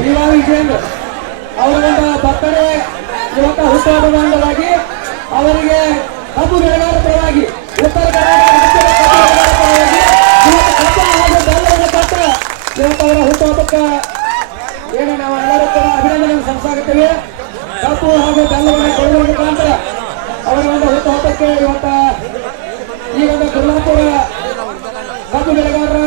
ಈಗ ವಿಜೇಂದ್ರ ಅವರ ಒಂದು ಬರ್ತಡೇ ಇವತ್ತ ಹುಟ್ಟುಹಬ್ಬದ ಅಂಗವಾಗಿ ಅವರಿಗೆ ಕಬ್ಬು ಬೆಳೆಗಾರ ಪರವಾಗಿ ಉತ್ತರ ಕರ್ನಾಟಕ ಇವತ್ತು ಅವರ ಹುಟ್ಟುಹಬ್ಬಕ್ಕೆ ನಾವು ಎಲ್ಲರೂ ಕೂಡ ಅಭಿನಂದನೆ ಸಂಸ್ಥಾಗುತ್ತೇವೆ ಕಬ್ಬು ಹಾಗೂ ಕೊಡುವ ಮುಖಾಂತರ ಅವರ ಒಂದು ಹುಟ್ಟುಹಬ್ಬಕ್ಕೆ ಇವತ್ತ ಈ ಒಂದು ಕೊಲ್ಲಾಪುರ ಕಬ್ಬು ಬೆಳೆಗಾರರ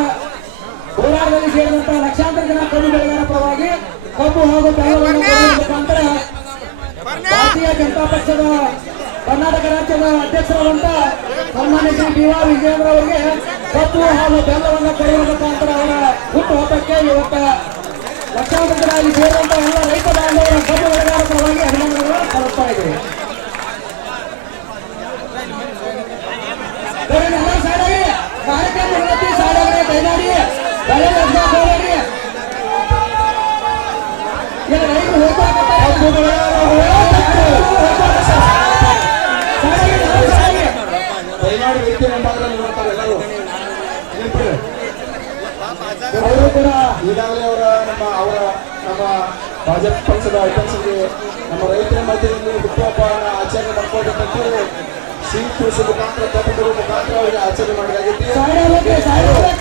ಹೋರಾಟದಲ್ಲಿ ಸೇರಿದಂತಹ ಲಕ್ಷಾಂತರ ಜನ ಕಬ್ಬು ಬೆಳೆಗಾರರ ಪರವಾಗಿ ಕಬ್ಬು ಹಾಗೂ ಮುಖಾಂತರ ಭಾರತೀಯ ಜನತಾ ಪಕ್ಷದ ಕರ್ನಾಟಕ ರಾಜ್ಯದ ಅಧ್ಯಕ್ಷರಾದಂತ ಸನ್ಮಾನ್ಯ ಶ್ರೀ ಬಿ ಆರ್ ವಿಜಯೇಂದ್ರ ಅವರಿಗೆ ಕಬ್ಬು ಹಾಗೂ ಬೆಲ್ಲವನ್ನು ಕೊಡುವ ಮುಖಾಂತರ ಅವರ ಹುಟ್ಟುಹಬ್ಬಕ್ಕೆ ಇವತ್ತ ಲಕ್ಷಾಂತರ ಜನ ಇಲ್ಲಿ ಸೇರಿದಂತ ಎಲ್ಲ ರೈತ ಬಾಂಧವರ ಕಬ್ಬು ಬೆಳೆಗಾರರ ಪರವಾಗಿ ಅಭಿನಂದನೆಗಳು ಸಲ್ಲಿಸ್ತಾ ಇದ್ದೀವಿ ಬೇರೆ ಎಲ್ಲ ಸೈಡ್ ಆಗಿ ಕಾರ್ಯಕ್ರಮ ಉನ್ನತಿ ಸೈಡ್ ಆಗಿ ದಯಮಾಡಿ ಬೆಳೆ ಲಕ್ಷ ಹೋಗ್ರಿ ಈಗ ರೈತರು ಹೋಗ್ತಾ ದಯಮಾಡಿ ವ್ಯಕ್ತಿ ಮುಂಭಾಗದಲ್ಲಿ ನೋಡ್ತಾರೆ ಎಲ್ಲರೂ ನಿಂತ್ರೆ. ಅವರು ಕೂಡ ಈಗಾಗಲೇ ಅವರ ನಮ್ಮ ಅವರ ನಮ್ಮ ಭಾಜಪ ಪಕ್ಷದ ಅಧ್ಯಕ್ಷರಿಗೆ ನಮ್ಮ ರೈತರ ಮಧ್ಯದಲ್ಲಿ ಹುಟ್ಟುಹಬ್ಬ ಆಚರಣೆ ಮಾಡ್ಕೊಳ್ಬೇಕಂತೇಳಿ ತುಳಸಿ ಮುಖಾಂತರ ಕಬ್ಬು ಮುಖಾಂತರ ಅವರಿಗೆ ಆಚರಣೆ ಮಾಡಲಾಗಿತ್ತು ಇಲ್ಲಿ ಸೈಡ್ ಇಡ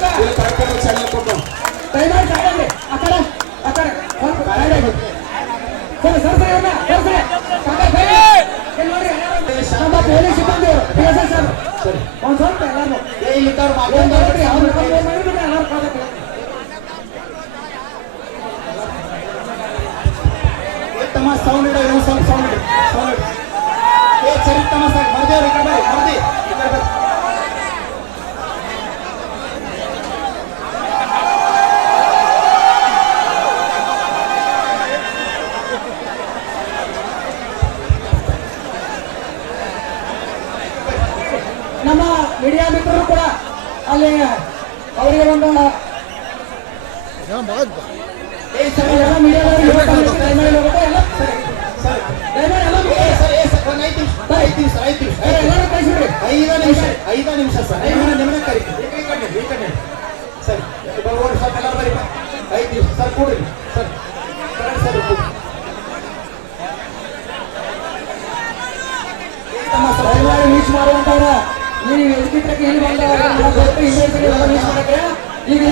ಸ್ವಲ್ಪ ಸೌಂಡ್ ಸೌಂಡ್ ಏ ಸರಿ ಮರದೇವ್ರು ಈ ಕಡೆ ಬರ್ರಿ ಮರದಿ ಈ ಕಡೆ ಬರ್ರಿ. ನಮ್ಮ ಮೀಡಿಯಾ ಮಿತ್ರರು ಕೂಡ ಅಲ್ಲಿ ಅವರಿಗೆ ಒಂದು ಮೀಡಿಯಾದವರು ಎಲ್ಲ ಒಂದು ಐದು ನಿಮಿಷ ಐದು ನಿಮಿಷ ನಿಮಿಷ ಎಲ್ಲರೂ ಕಳಿಸಿಬಿಡಿ ಐದು ನಿಮಿಷ ನಿಮಿಷ ಸರ್ ಸರಿ ಬರೀ ಐದು ನಿಮಿಷ ಸರ್ ಕೂಡಿ ಸರ್ ಸರ್ ಸರ್ ಸರ್ ವೀಕ್ಷ ಮಾಡುವಂತವ್ರ ನೀವು ಇಲ್ಲಿ ಈಗ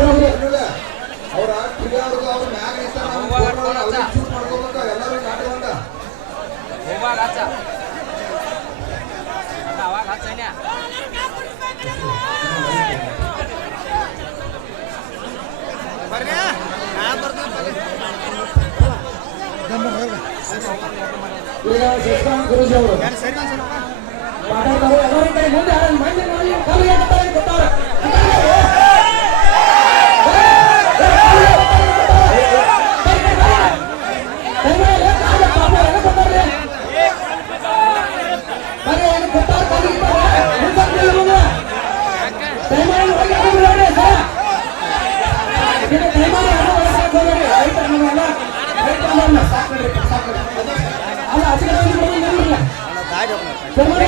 ಮುಂದೆ ಹೋಗಾಗ ಹಚ್ಚ ಅವಾಗ ಹಚ್ಚನ್ಯಾ ಈಗ ಶಶಿಕಾಂತ್ ಗುರುಜಿ ಅವರು ಮಾತಾಡ್ತಾರೆ ಎಲ್ಲರ ಕಡೆ ಮುಂದೆ ಯಾರು ಮಂದಿ ನೋಡಿ ಕಲ್ಲು ಎತ್ತುತ್ತಾರೆ ಅಂತ ಗೊತ್ತವ್ರೆ. ದಯಮಾಡಿ ದಯಮಾಡಿ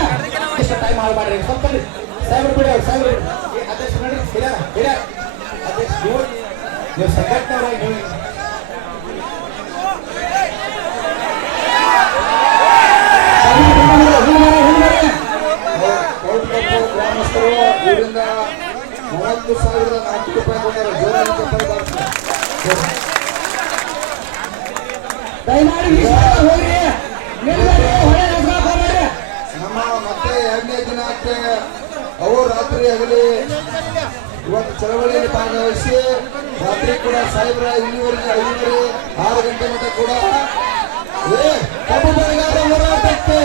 ಎಷ್ಟು ಟೈಮ್ ಹಾಳು ಮಾಡ್ರಿ. ಸ್ವಲ್ಪ ಬಿಡಿ ಅಧ್ಯಕ್ಷ ಗ್ರಾಮಸ್ಥರು ನಿಲ್ಬೇಡ್ರಿ, ಹೊಳೆ ಎಸ್ರಾಕ್ ಹೋಗ್ಬೇಡ್ರಿ. ನಮ್ಮ ಮತ್ತೆ ಎರಡನೇ ದಿನಕ್ಕೆ ಅವು ರಾತ್ರಿ ಆಗಲಿ, ಇವತ್ತು ಚಳವಳಿಯಲ್ಲಿ ಭಾಗವಹಿಸಿ, ರಾತ್ರಿ ಕೂಡ ಸಾಹೇಬ್ರ, ಇಲ್ಲಿವರೆಗೆ ಐದುವರೆ, ಆರು ಗಂಟೆ ಮಟ್ಟ ಕೂಡ. ಕಬ್ಬು ಬೆಳೆಗಾರ ಹೋರಾಟಕ್ಕೆ.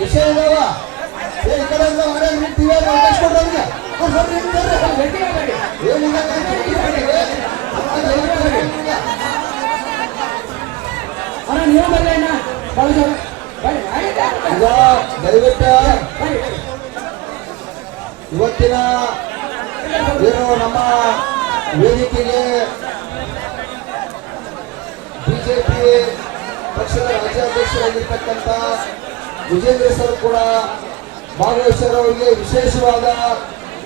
ವಿಷಯ ಇದಾವ ಏ, ಈ. ಏನಿಲ್ಲ ದಯವಿಟ್ಟು ಇವತ್ತಿನ ಏನು ನಮ್ಮ ವೇದಿಕೆಗೆ ಬಿಜೆಪಿ ಪಕ್ಷದ ರಾಜ್ಯಾಧ್ಯಕ್ಷರಾಗಿರ್ತಕ್ಕಂಥ ವಿಜೇಂದ್ರ ಸರ್ ಕೂಡ ಭಾಗವಹಿಸರ್ ವಿಶೇಷವಾದ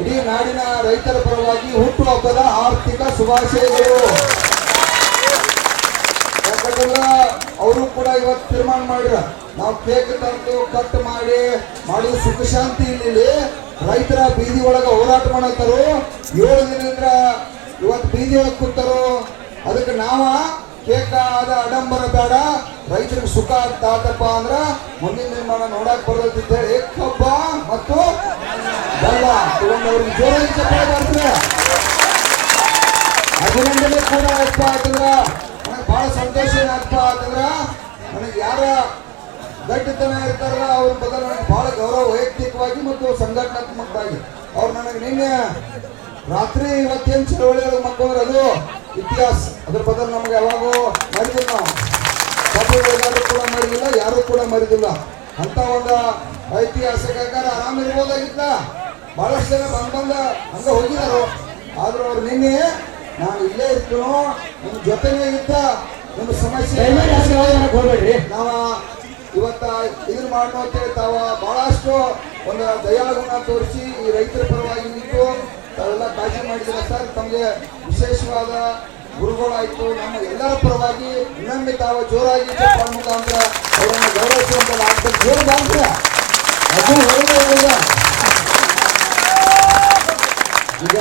ಇಡೀ ನಾಡಿನ ರೈತರ ಪರವಾಗಿ ಹುಟ್ಟುಹಬ್ಬದ ಆರ್ಥಿಕ ಶುಭಾಶಯಗಳು. ತೀರ್ಮಾನ ಮಾಡಿರ ನಾವು ಕೇಕ್ ತಂದು ಕಟ್ ಮಾಡಿ ಮಾಡೋದು ಸುಖ ಶಾಂತಿ ಇಲ್ಲಿ ರೈತರ ಬೀದಿ ಒಳಗ ಹೋರಾಟ ಮಾಡತ್ತರು, ಏಳು ದಿನದಿಂದ ಇವತ್ತು ಬೀದಿ ಒಳಗೆ ಕೂತರು, ಅದಕ್ಕೆ ನಾವ ಕೇಕ ಆದ ಅಡಂಬರ ಬೇಡ. ರೈತರಿಗೆ ಸುಖ ಆತಪ್ಪ ಅಂದ್ರ ಮುಂದಿನ ನಿರ್ಮಾಣ ನೋಡಕ್ ಹೇಳಿ ಕಬ್ಬ ಮತ್ತು ಬೆಲ್ಲ ತಗೊಂಡು ಅವ್ರಿಗೆ ಜೋರಾಗಿ ಚಪ್ಪಳೆ ಬರ್ತದೆ ಅಭಿನಂದನೆ ಕೂಡ ಅಪ್ಪ ಅಂತಂದ್ರ, ನನಗೆ ಬಹಳ ಸಂತೋಷ ಏನಪ್ಪ ಅಂತಂದ್ರ ನನಗೆ ಯಾರ ಗಟ್ಟಿತನ ಇರ್ತಾರಲ್ಲ, ಅವ್ರ ಬಗ್ಗೆ ನನಗೆ ಬಹಳ ಗೌರವ ವೈಯಕ್ತಿಕವಾಗಿ ಮತ್ತು ಸಂಘಟನಾತ್ಮಕವಾಗಿ. ಅವ್ರು ನನಗೆ ನಿನ್ನೆ ರಾತ್ರಿ ಇವತ್ತೇನು ಚಳವಳಿಗಳು ಮಕ್ಕಳು ಅದು? ಇತಿಹಾಸ. ಅದ್ರ ಬದಲು ನಮ್ಗೆ ಯಾವಾಗೂ ಮರಿದಿಲ್ಲ. ನಾವು ಯಾರು ಕೂಡ ಮರಿದಿಲ್ಲ, ಯಾರು ಕೂಡ ಮರಿದಿಲ್ಲ. ಅಂತ ಒಂದು ಐತಿಹಾಸಿಕ ಆರಾಮಿರ್ಬೋದಾಗಿತ್ತ ಬಹಳಷ್ಟು ಜನ ಬಂದ್ ಬಂದ ಹಂಗ ಹೋಗಿದಾರು? ಆದ್ರೂ ಅವ್ರು ನಿನ್ನೆ, ನಾನು ಇಲ್ಲೇ ಇರ್ತೀನೋ? ನಿಮ್ ಜೊತೆನೇ ಇದ್ದ ನಿಮ್ಮ ಸಮಸ್ಯೆ ಮಾಡಕ್ ಹೋಗ್ಬೇಡ್ರಿ. ನಾವ ಇವತ್ತ ಇದನ್ನ ಮಾಡೋಣ ಅಂತೇಳಿ ತಾವ ಬಹಳಷ್ಟು ಒಂದು ದಯಾಗುಣ ತೋರಿಸಿ ಈ ರೈತರ ಪರವಾಗಿ ನಿಂತು ತಾವೆಲ್ಲ ಕಾಳಜಿ ಮಾಡಿದ್ರೆ ಸರ್? ತಮಗೆ ವಿಶೇಷವಾದ ಗುರುಗಳಾಯ್ತು. ನಮ್ಮ ಎಲ್ಲರ ಪರವಾಗಿ ಇನ್ನೊಮ್ಮೆ ತಾವು ಜೋರಾಗಿ ಮುಖಾಂತರ ಅವರನ್ನು ಗೌರವಿಸುವಂತ ಆಗ್ತದೆ. ಜೋರದಾಗ್ತದೆ ಅದು ಈಗ